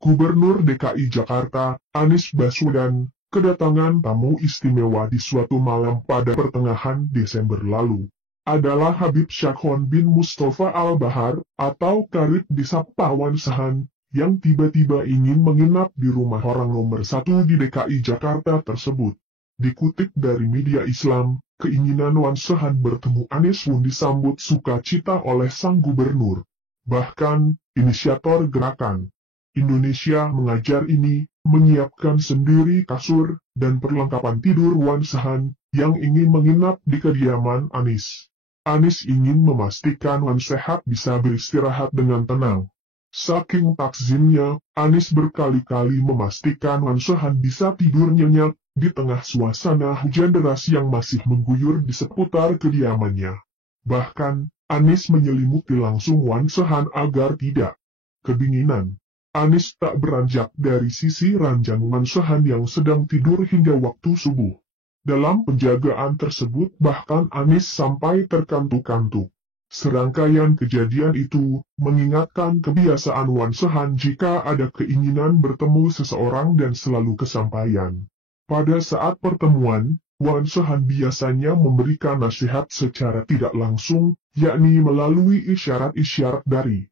Gubernur DKI Jakarta, Anies Baswedan, kedatangan tamu istimewa di suatu malam pada pertengahan Desember lalu. Adalah Habib Syakhon bin Mustafa Al-Bahar, atau kerap disapa Wan Sahan, yang tiba-tiba ingin menginap di rumah orang nomor satu di DKI Jakarta tersebut. Dikutip dari media Islam, keinginan Wan Sahan bertemu Anies pun disambut sukacita oleh sang gubernur. Bahkan, inisiator gerakan Indonesia Mengajar ini, menyiapkan sendiri kasur dan perlengkapan tidur Wan Sahan, yang ingin menginap di kediaman Anies. Anies ingin memastikan Wan sehat bisa beristirahat dengan tenang. Saking takzimnya, Anies berkali-kali memastikan Wan Sahan bisa tidur nyenyak, di tengah suasana hujan deras yang masih mengguyur di seputar kediamannya. Bahkan, Anies menyelimuti langsung Wan Sahan agar tidak kedinginan. Anies tak beranjak dari sisi ranjang Wan Sahan yang sedang tidur hingga waktu subuh. Dalam penjagaan tersebut bahkan Anies sampai terkantuk-kantuk. Serangkaian kejadian itu mengingatkan kebiasaan Wan Sahan jika ada keinginan bertemu seseorang dan selalu kesampaian. Pada saat pertemuan, Wan Sahan biasanya memberikan nasihat secara tidak langsung, yakni melalui isyarat-isyarat dari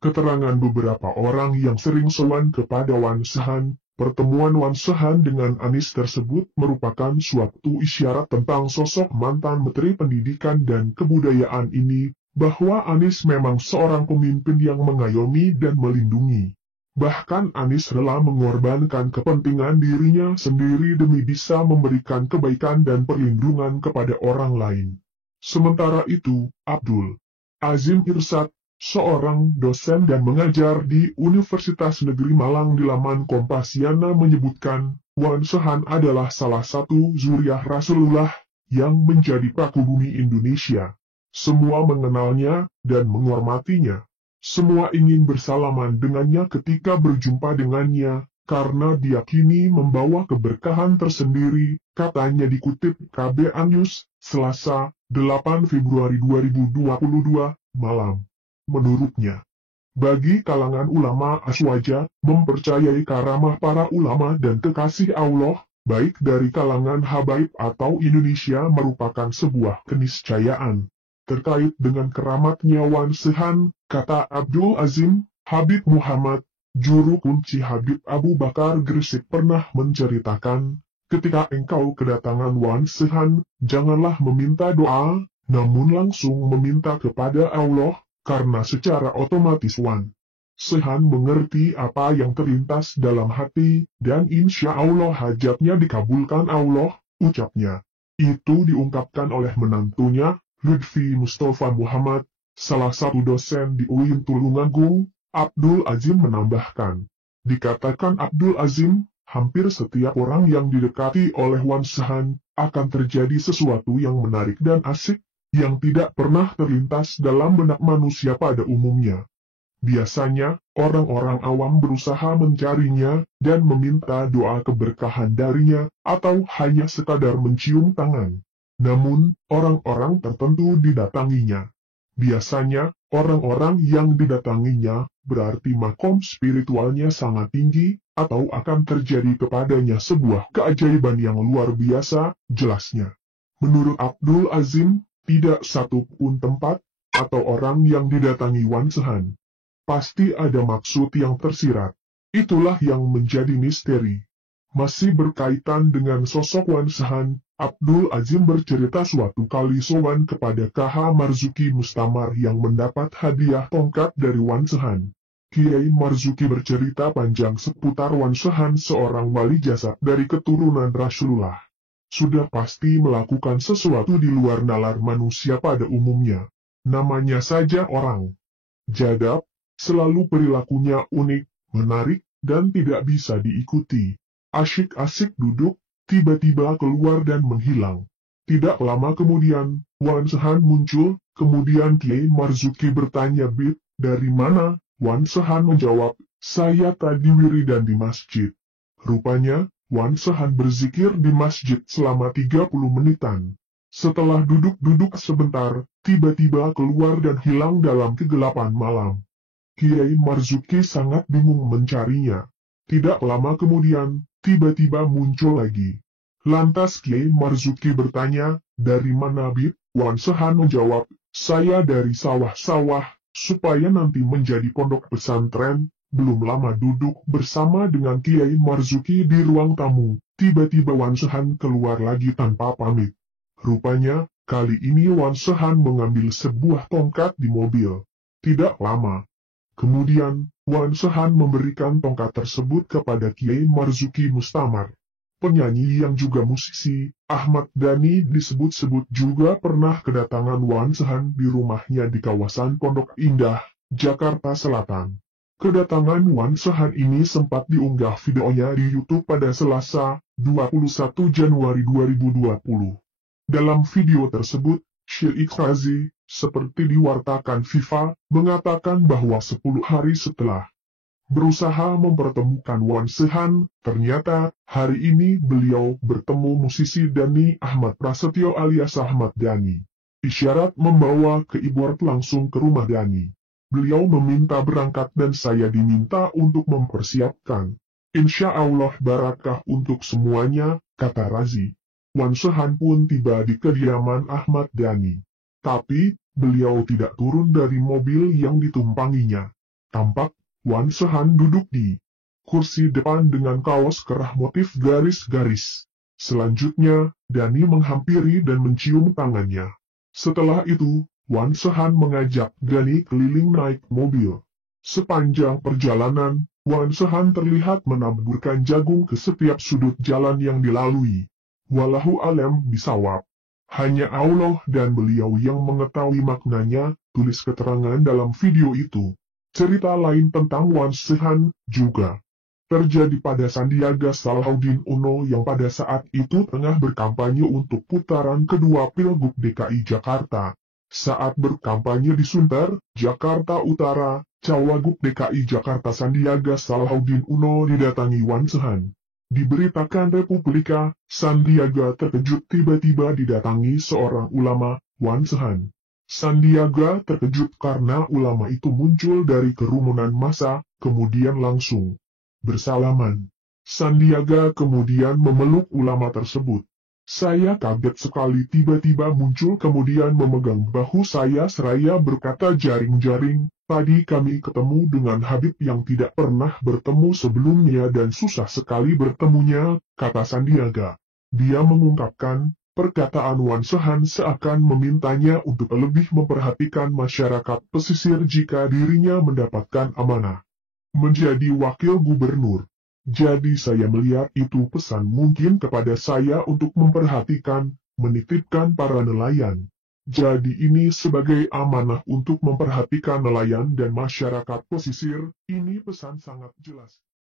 keterangan beberapa orang yang sering sowan kepada Wan Sahan. Pertemuan Wan Sahan dengan Anies tersebut merupakan suatu isyarat tentang sosok mantan Menteri Pendidikan dan Kebudayaan ini, bahwa Anies memang seorang pemimpin yang mengayomi dan melindungi. Bahkan Anies rela mengorbankan kepentingan dirinya sendiri demi bisa memberikan kebaikan dan perlindungan kepada orang lain. Sementara itu, Abdul Azim Irsad, seorang dosen dan mengajar di Universitas Negeri Malang di laman Kompasiana menyebutkan, Wan Sahan adalah salah satu zuriat Rasulullah yang menjadi prabumi Indonesia. Semua mengenalnya dan menghormatinya. Semua ingin bersalaman dengannya ketika berjumpa dengannya, karena diyakini membawa keberkahan tersendiri, katanya dikutip KBR News, Selasa, 8 Februari 2022, malam. Menurutnya, bagi kalangan ulama aswaja, mempercayai karamah para ulama dan kekasih Allah, baik dari kalangan habaib atau Indonesia merupakan sebuah keniscayaan. Terkait dengan keramatnya Wan Sahan, kata Abdul Azim, Habib Muhammad, juru kunci Habib Abu Bakar Gresik pernah menceritakan, ketika engkau kedatangan Wan Sahan, janganlah meminta doa, namun langsung meminta kepada Allah, karena secara otomatis Wan Sahan mengerti apa yang terlintas dalam hati, dan insya Allah hajatnya dikabulkan Allah, ucapnya. Itu diungkapkan oleh menantunya, Lutfi Mustafa Muhammad, salah satu dosen di UIN Tulungagung. Abdul Azim menambahkan. Dikatakan Abdul Azim, hampir setiap orang yang didekati oleh Wan Sahan, akan terjadi sesuatu yang menarik dan asik, yang tidak pernah terlintas dalam benak manusia pada umumnya. Biasanya, orang-orang awam berusaha mencarinya, dan meminta doa keberkahan darinya, atau hanya sekadar mencium tangan. Namun, orang-orang tertentu didatanginya. Biasanya, orang-orang yang didatanginya, berarti makom spiritualnya sangat tinggi, atau akan terjadi kepadanya sebuah keajaiban yang luar biasa, jelasnya. Menurut Abdul Azim, tidak satu pun tempat, atau orang yang didatangi Wan Sahan. Pasti ada maksud yang tersirat. Itulah yang menjadi misteri. Masih berkaitan dengan sosok Wan Sahan, Abdul Azim bercerita suatu kali sowan kepada KH Marzuki Mustamar yang mendapat hadiah tongkat dari Wan Sahan. Kiai Marzuki bercerita panjang seputar Wan Sahan, seorang wali jasad dari keturunan Rasulullah. Sudah pasti melakukan sesuatu di luar nalar manusia pada umumnya. Namanya saja orang jadab, selalu perilakunya unik, menarik, dan tidak bisa diikuti. Asyik-asyik duduk, tiba-tiba keluar dan menghilang. Tidak lama kemudian, Wan Sahan muncul, kemudian Kiai Marzuki bertanya, "Bib, dari mana?" Wan Sahan menjawab, "Saya tadi wiridan di masjid." Rupanya, Wan Sahan berzikir di masjid selama 30 menitan. Setelah duduk-duduk sebentar, tiba-tiba keluar dan hilang dalam kegelapan malam. Kiai Marzuki sangat bingung mencarinya. Tidak lama kemudian, tiba-tiba muncul lagi. Lantas Kiai Marzuki bertanya, "Dari mana, Bib?" Wan Sehan menjawab, "Saya dari sawah-sawah, supaya nanti menjadi pondok pesantren." Belum lama duduk bersama dengan Kiai Marzuki di ruang tamu, tiba-tiba Wan Sehan keluar lagi tanpa pamit. Rupanya, kali ini Wan Sehan mengambil sebuah tongkat di mobil. Tidak lama kemudian, Wan Sehan memberikan tongkat tersebut kepada Kiai Marzuki Mustamar. Penyanyi yang juga musisi, Ahmad Dhani disebut-sebut juga pernah kedatangan Wan Sehan di rumahnya di kawasan Pondok Indah, Jakarta Selatan. Kedatangan Wan Sehan ini sempat diunggah videonya di YouTube pada Selasa, 21 Januari 2020. Dalam video tersebut, Sheikh Razi, seperti diwartakan FIFA, mengatakan bahwa 10 hari setelah berusaha mempertemukan Wan Sehan, ternyata hari ini beliau bertemu musisi Dhani Ahmad Prasetyo alias Ahmad Dhani. Isyarat membawa keyboard langsung ke rumah Dhani. Beliau meminta berangkat dan saya diminta untuk mempersiapkan. Insya Allah barakah untuk semuanya, kata Razi. Wan Sehan pun tiba di kediaman Ahmad Dhani. Tapi, beliau tidak turun dari mobil yang ditumpanginya. Tampak, Wan Sehan duduk di kursi depan dengan kaos kerah motif garis-garis. Selanjutnya, Dhani menghampiri dan mencium tangannya. Setelah itu, Wan Sehan mengajak Dhani keliling naik mobil. Sepanjang perjalanan, Wan Sehan terlihat menaburkan jagung ke setiap sudut jalan yang dilalui. Wallahu alam bisawab. Hanya Allah dan beliau yang mengetahui maknanya, tulis keterangan dalam video itu. Cerita lain tentang Wan Sehan juga terjadi pada Sandiaga Salahuddin Uno yang pada saat itu tengah berkampanye untuk putaran kedua Pilgub DKI Jakarta. Saat berkampanye di Sunter, Jakarta Utara, Cawagup DKI Jakarta Sandiaga Salahuddin Uno didatangi Wan Sehan. Diberitakan Republika, Sandiaga terkejut tiba-tiba didatangi seorang ulama, Wan Sehan. Sandiaga terkejut karena ulama itu muncul dari kerumunan massa, kemudian langsung bersalaman. Sandiaga kemudian memeluk ulama tersebut. Saya kaget sekali tiba-tiba muncul kemudian memegang bahu saya seraya berkata, "Jaring-jaring, tadi kami ketemu dengan Habib yang tidak pernah bertemu sebelumnya dan susah sekali bertemunya," kata Sandiaga. Dia mengungkapkan, perkataan Wan Sehan seakan memintanya untuk lebih memperhatikan masyarakat pesisir jika dirinya mendapatkan amanah menjadi wakil gubernur. Jadi saya melihat itu pesan mungkin kepada saya untuk memperhatikan, menitipkan para nelayan. Jadi ini sebagai amanah untuk memperhatikan nelayan dan masyarakat pesisir, ini pesan sangat jelas.